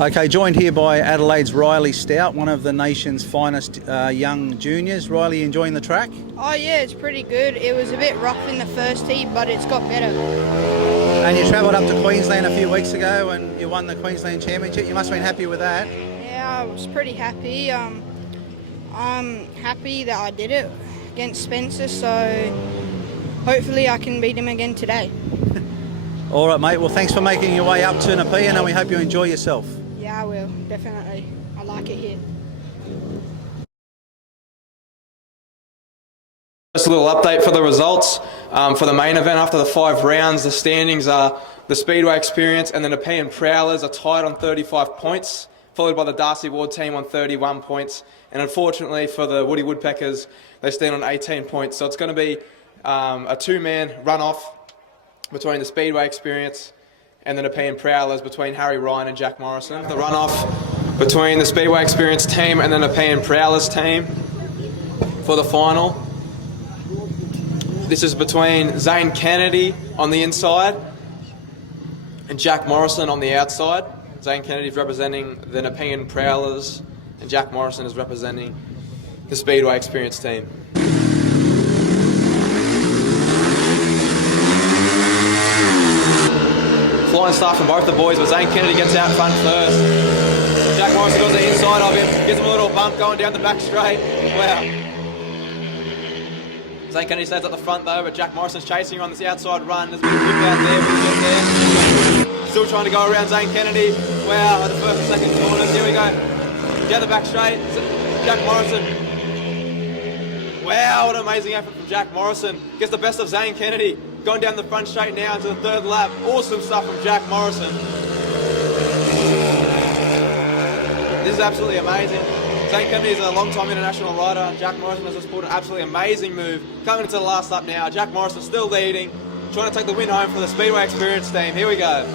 Okay, joined here by Adelaide's Riley Stout, one of the nation's finest young juniors. Riley, enjoying the track? Oh yeah, it's pretty good. It was a bit rough in the first heat, but it's got better. And you travelled up to Queensland a few weeks ago and you won the Queensland Championship. You must have been happy with that. Yeah, I was pretty happy. I'm happy that I did it against Spencer, so hopefully I can beat him again today. All right, mate. Well, thanks for making your way up to Nepean, and we hope you enjoy yourself. Yeah, I will, definitely. I like it here. Just a little update for the results. For the main event, after the 5 rounds, the standings are the Speedway Experience and the Nepean Prowlers are tied on 35 points, followed by the Darcy Ward team on 31 points. And unfortunately for the Woody Woodpeckers, they stand on 18 points. So it's going to be a 2-man runoff between the Speedway Experience and the Nepean Prowlers, between Harry Ryan and Jack Morrison. The runoff between the Speedway Experience team and the Nepean Prowlers team for the final. This is between Zaine Kennedy on the inside and Jack Morrison on the outside. Zaine Kennedy is representing the Nepean Prowlers and Jack Morrison is representing the Speedway Experience team. Flying start from both the boys, but Zaine Kennedy gets out front first. Jack Morrison goes to the inside of him, gives him a little bump going down the back straight. Wow. Zaine Kennedy stays at the front though, but Jack Morrison's chasing her on this outside run. There's a bit of whip out there, Still trying to go around Zaine Kennedy. Wow, at the first and second corners. Here we go. Down the back straight. Jack Morrison. Wow, what an amazing effort from Jack Morrison. Gets the best of Zaine Kennedy. Going down the front straight now into the third lap. Awesome stuff from Jack Morrison. This is absolutely amazing. Zaine Kennedy is a long-time international rider, and Jack Morrison has just pulled an absolutely amazing move. Coming into the last lap now. Jack Morrison still leading, trying to take the win home for the Speedway Experience team. Here we go.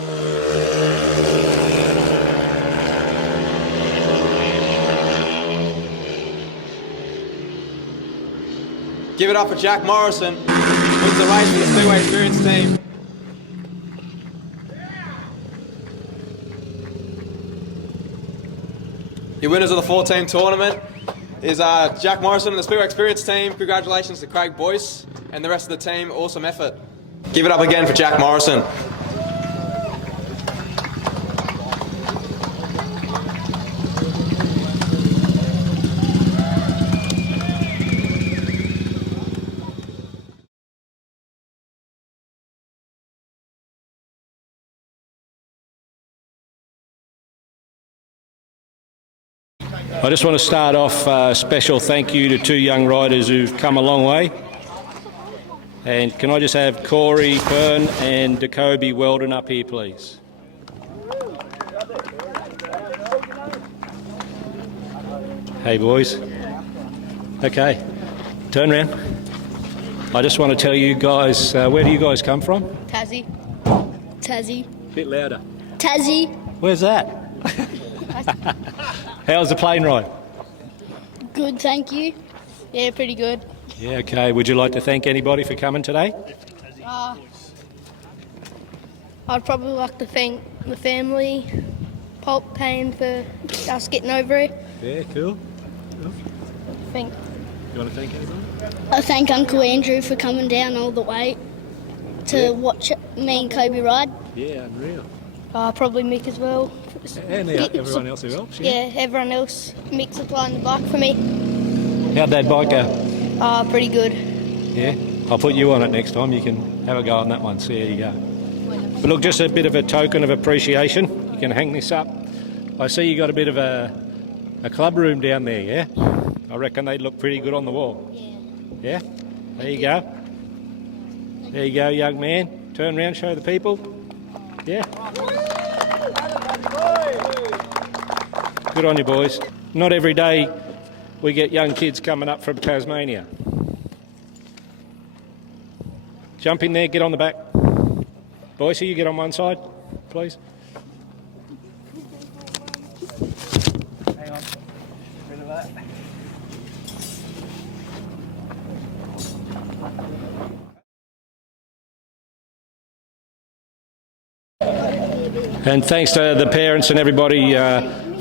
Give it up for Jack Morrison. Wins the race for the Speedway Experience team. Your winners of the 4-team tournament is Jack Morrison and the Speedway Experience team. Congratulations to Craig Boyce and the rest of the team. Awesome effort. Give it up again for Jack Morrison. I just want to start off a special thank you to two young riders who've come a long way. And can I just have Corey Byrne and Jacoby Weldon up here, please? Hey, boys. Okay, turn around. I just want to tell you guys, where do you guys come from? Tassie. Tassie. Bit louder. Tassie. Where's that? How's the plane ride? Good, thank you. Yeah, pretty good. Yeah, okay. Would you like to thank anybody for coming today? I'd probably like to thank the family, Pulp Payne for us getting over it. Yeah, cool. Thank. You want to thank anybody? I thank Uncle Andrew for coming down all the way to watch me and Kobe ride. Yeah, unreal. Probably Mick as well. And everyone else who helps. Yeah, everyone else. Mick's supplying the bike for me. How'd that bike go? Pretty good. Yeah, I'll put you on it next time. You can have a go on that one. So there you go. But look, just a bit of a token of appreciation. You can hang this up. I see you got a bit of a club room down there, yeah? I reckon they'd look pretty good on the wall. Yeah? There you go. There you go, young man. Turn around, show the people. Yeah? Good on you, boys. Not every day we get young kids coming up from Tasmania. Jump in there, get on the back. Boyce, you get on one side, please. Hang on. Rid of that. And thanks to the parents and everybody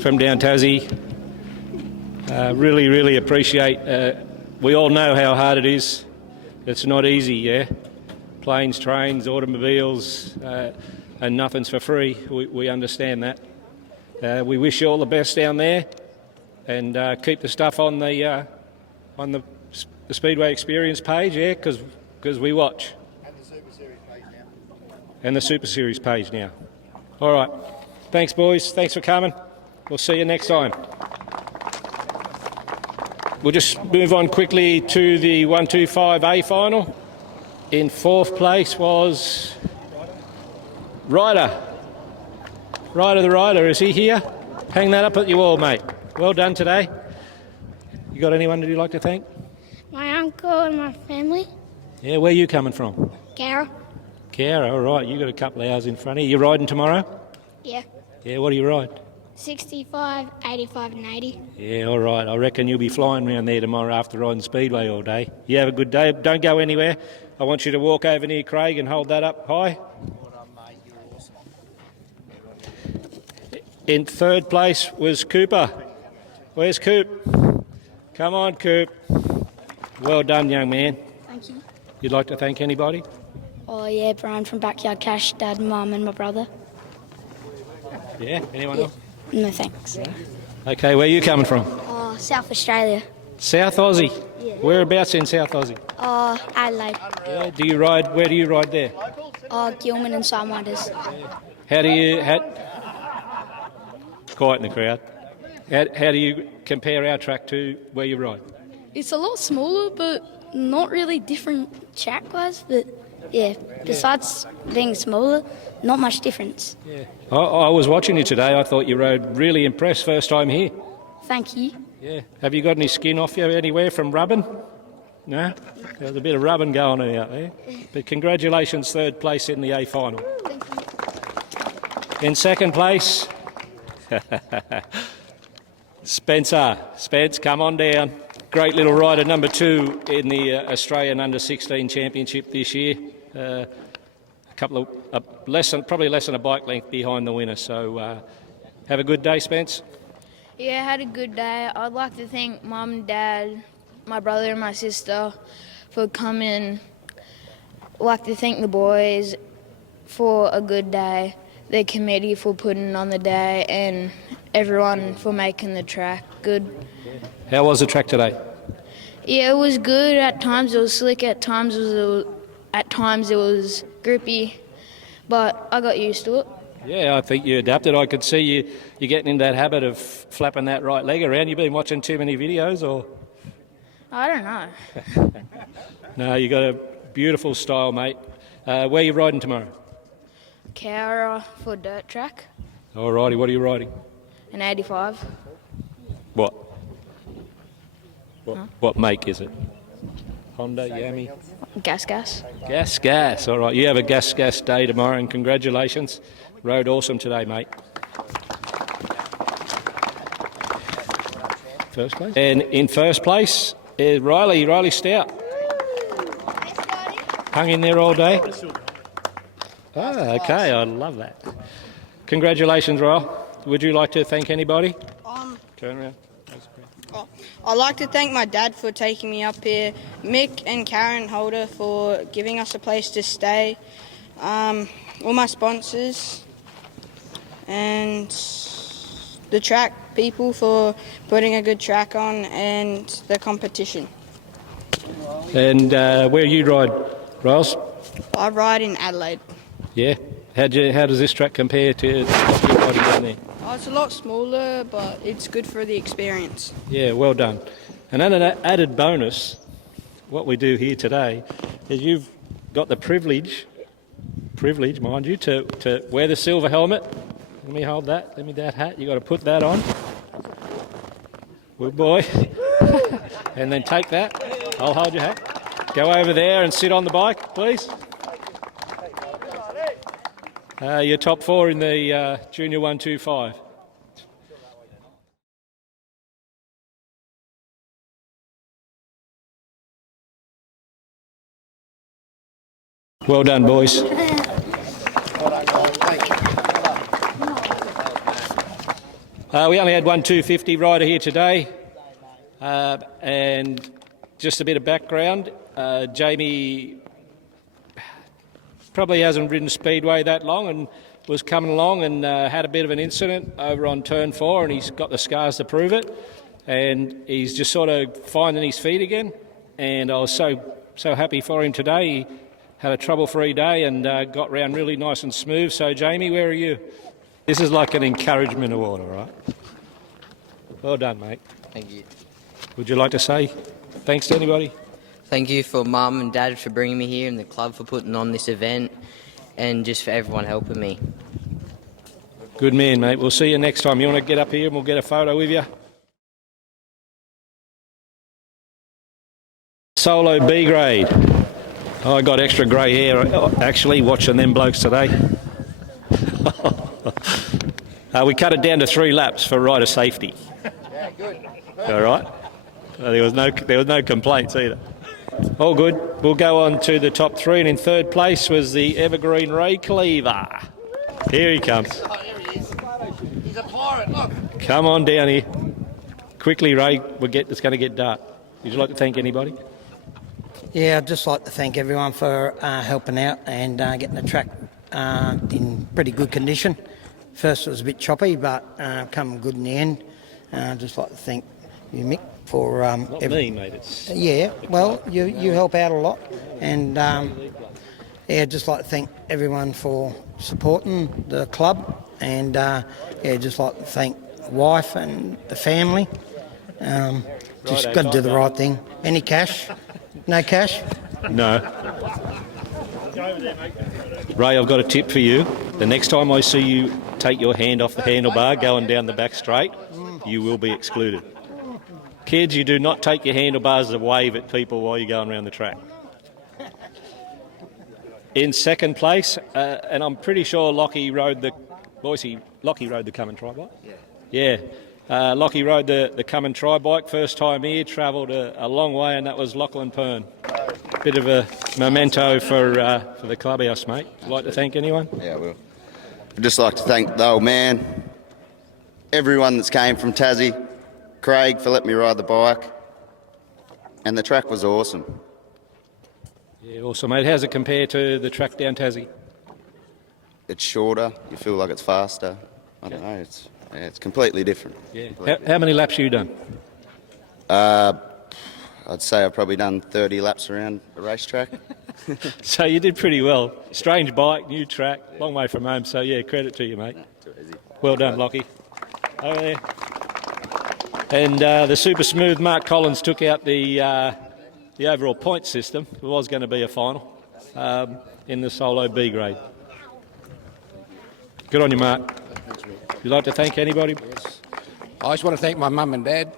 from down Tassie. Really, really appreciate. We all know how hard it is. It's not easy, yeah? Planes, trains, automobiles, and nothing's for free. We understand that. We wish you all the best down there, and keep the stuff on the Speedway Experience page, yeah, because we watch. And the Super Series page now. And the Super Series page now. All right. Thanks, boys. Thanks for coming. We'll see you next time. We'll just move on quickly to the 125A final. In fourth place was Ryder. Ryder the Rider, is he here? Hang that up at your wall, mate. Well done today. You got anyone that you'd like to thank? My uncle and my family. Yeah, where are you coming from? Cara. Cara, all right. You got a couple of hours in front of you. You riding tomorrow? Yeah. Yeah, what do you ride? 65, 85 and 80. Yeah, all right. I reckon you'll be flying around there tomorrow after riding Speedway all day. You have a good day. Don't go anywhere. I want you to walk over near Craig and hold that up high. In third place was Cooper. Where's Coop? Come on, Coop. Well done, young man. Thank you. You'd like to thank anybody? Oh, yeah, Brian from Backyard Cash, Dad, Mum and my brother. Yeah, anyone else? No, thanks. Okay, where are you coming from? Oh, South Australia. South Aussie? Yeah. Whereabouts in South Aussie? Adelaide. Yeah, do you ride? Where do you ride there? Gilman and Sidewinders. How do you... Quiet in the crowd. How do you compare our track to where you ride? It's a lot smaller, but not really different track-wise. But yeah, besides being smaller, not much difference. Yeah. I was watching you today. I thought you rode really impressed first time here. Thank you. Yeah. Have you got any skin off you anywhere from rubbing? No? There's a bit of rubbing going on out there. But congratulations, third place in the A final. In second place, Spencer. Spence, come on down. Great little rider, number 2 in the Australian Under-16 Championship this year. A couple of probably less than a bike length behind the winner. So have a good day, Spence. Yeah, I had a good day. I'd like to thank Mum and Dad, my brother and my sister for coming. I'd like to thank the boys for a good day, the committee for putting on the day, and everyone for making the track good. How was the track today? Yeah, it was good. At times it was slick, at times it was grippy, but I got used to it. Yeah, I think you adapted. I could see you're getting in that habit of flapping that right leg around. You've been watching too many videos, or? I don't know. No, you got a beautiful style, mate. Where are you riding tomorrow? Cowra for dirt track, All righty, what are you riding? an 85. What? What make is it? Honda, Yami? Gas. Gas. All right, you have a gas day tomorrow, and congratulations. Rode awesome today, mate. First place. And in first place is Riley Stout. Hung in there all day. Oh, okay, I love that. Congratulations, Riley. Would you like to thank anybody? Turn around. I'd like to thank my dad for taking me up here, Mick and Karen Holder for giving us a place to stay, all my sponsors, and the track people for putting a good track on, and the competition. And where you ride, Riles? I ride in Adelaide. Yeah. How does this track compare to what you're riding down there? Oh, it's a lot smaller, but it's good for the experience. Yeah, well done. And an added bonus, what we do here today, is you've got the privilege, mind you, to wear the silver helmet. Let me hold that. Let me that hat. You've got to put that on. Good boy. And then take that. I'll hold your hat. Go over there and sit on the bike, please. You're top 4 in the Junior 125. Well done, boys. We only had one 250 rider here today, and just a bit of background. Jamie probably hasn't ridden Speedway that long and was coming along and had a bit of an incident over on turn 4, and he's got the scars to prove it, and he's just sort of finding his feet again, and I was so happy for him today. He had a trouble-free day and got round really nice and smooth. So Jamie, where are you? This is like an encouragement award, all right? Well done, mate. Thank you. Would you like to say thanks to anybody? Thank you for Mum and Dad for bringing me here, and the club for putting on this event, and just for everyone helping me. Good man, mate. We'll see you next time. You want to get up here and we'll get a photo with you? Solo B grade. Oh, I got extra grey hair, actually, watching them blokes today. We cut it down to 3 laps for rider safety. Yeah, good. All right. There was no complaints either. All good. We'll go on to the top 3, and in third place was the Evergreen Ray Cleaver. Here he comes. Oh, here he is. He's a pirate, look. Come on down here. Quickly, Ray. It's going to get dark. Would you like to thank anybody? Yeah, I'd just like to thank everyone for helping out and getting the track in pretty good condition. First it was a bit choppy, but come good in the end. I'd just like to thank you, Mick, for... Not me, mate. Yeah, well, you help out a lot, and yeah, just like to thank everyone for supporting the club, and yeah, just like to thank the wife and the family. Just got to do the right thing. Any cash? No cash? No. Ray, I've got a tip for you. The next time I see you take your hand off the handlebar going down the back straight, you will be excluded. Kids, you do not take your handlebars to wave at people while you're going around the track. In second place, and I'm pretty sure Lockie rode the come and try bike? Yeah. Lockie rode the come and try bike, first time here, travelled a long way, and that was Lachlan Pern. Bit of a memento for the clubhouse, mate. Would you like to thank anyone? Yeah, I will. I'd just like to thank the old man, everyone that's came from Tassie, Craig for letting me ride the bike, and the track was awesome. Yeah, awesome, mate. How's it compare to the track down Tassie? It's shorter, you feel like it's faster. I don't know, it's completely different. Yeah. How many laps have you done? I'd say I've probably done 30 laps around a racetrack. So you did pretty well. Strange bike, new track, long way from home. So yeah, credit to you, mate. Too easy. Well done, Lockie. Over there. And the super smooth Mark Collins took out the overall point system. It was going to be a final in the solo B grade. Good on you, Mark. Would you like to thank anybody? Yes. I just want to thank my mum and dad,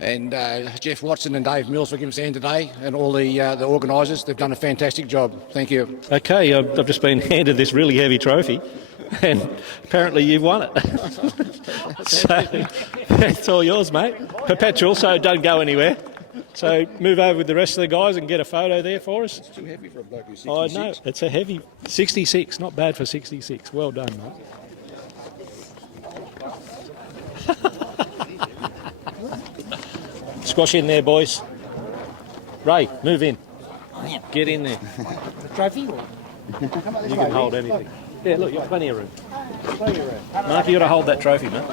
and Jeff Watson and Dave Mills for giving us a hand today, and all the organisers. They've done a fantastic job. Thank you. Okay, I've just been handed this really heavy trophy, and apparently you've won it. So it's all yours, mate. Perpetual, so don't go anywhere. So move over with the rest of the guys and get a photo there for us. It's too heavy for a bloke who's 66. I know, it's a heavy 66, not bad for 66. Well done, mate. Squash in there, boys. Ray, move in. Get in there. The trophy? You can hold anything. Yeah, look, you've got plenty of room. Mark, you got to hold that trophy, mate.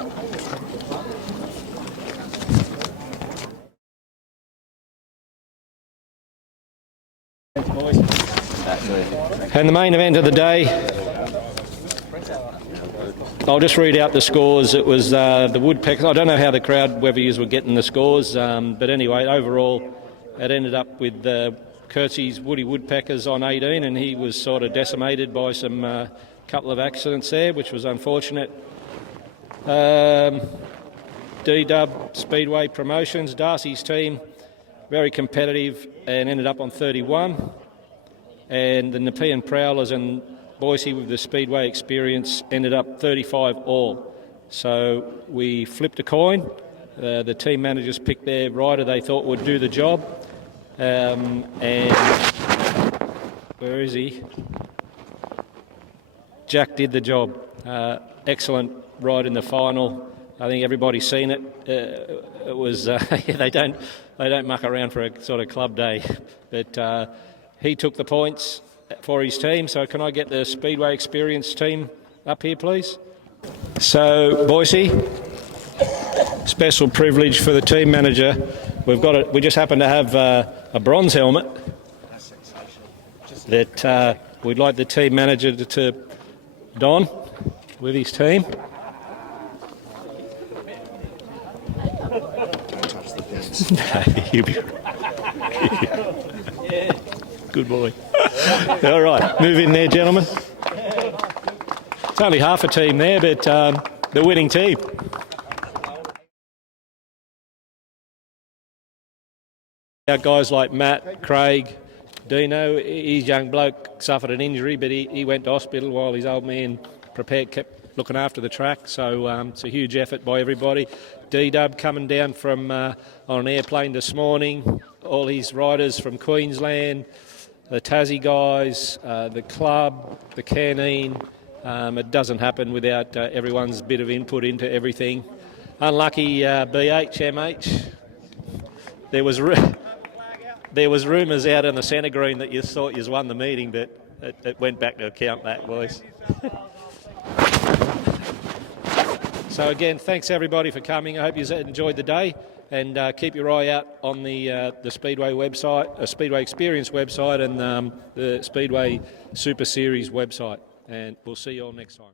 And the main event of the day, I'll just read out the scores. It was the Woodpeckers. I don't know how the crowd, whether you were getting the scores, but anyway, overall, it ended up with Kurtz's Woody Woodpeckers on 18, and he was sort of decimated by some couple of accidents there, which was unfortunate. D-Dub Speedway Promotions, Darcy's team, very competitive and ended up on 31. And the Nepean Prowlers and Boise with the Speedway experience ended up 35 all. So we flipped a coin. The team managers picked their rider they thought would do the job. And where is he? Jack did the job. Excellent ride in the final. I think everybody's seen it. It was they don't muck around for a sort of club day, but he took the points for his team. So can I get the Speedway Experience team up here, please? So Boise, special privilege for the team manager. We just happen to have a bronze helmet that we'd like the team manager to don with his team. Good boy. All right, move in there, gentlemen. It's only half a team there, but the winning team. Our guys like Matt, Craig, Dino, his young bloke suffered an injury, but he went to hospital while his old man kept looking after the track. So it's a huge effort by everybody. D-Dub coming down from on an airplane this morning. All his riders from Queensland, the Tassie guys, the club, the canteen. It doesn't happen without everyone's bit of input into everything. Unlucky BH, MH. There was rumours out on the centre green that you thought you won the meeting, but it went back to account that, boys. So again, thanks everybody for coming. I hope you enjoyed the day. and keep your eye out on the Speedway website, Speedway Experience website, and the Speedway Super Series website. And we'll see you all next time.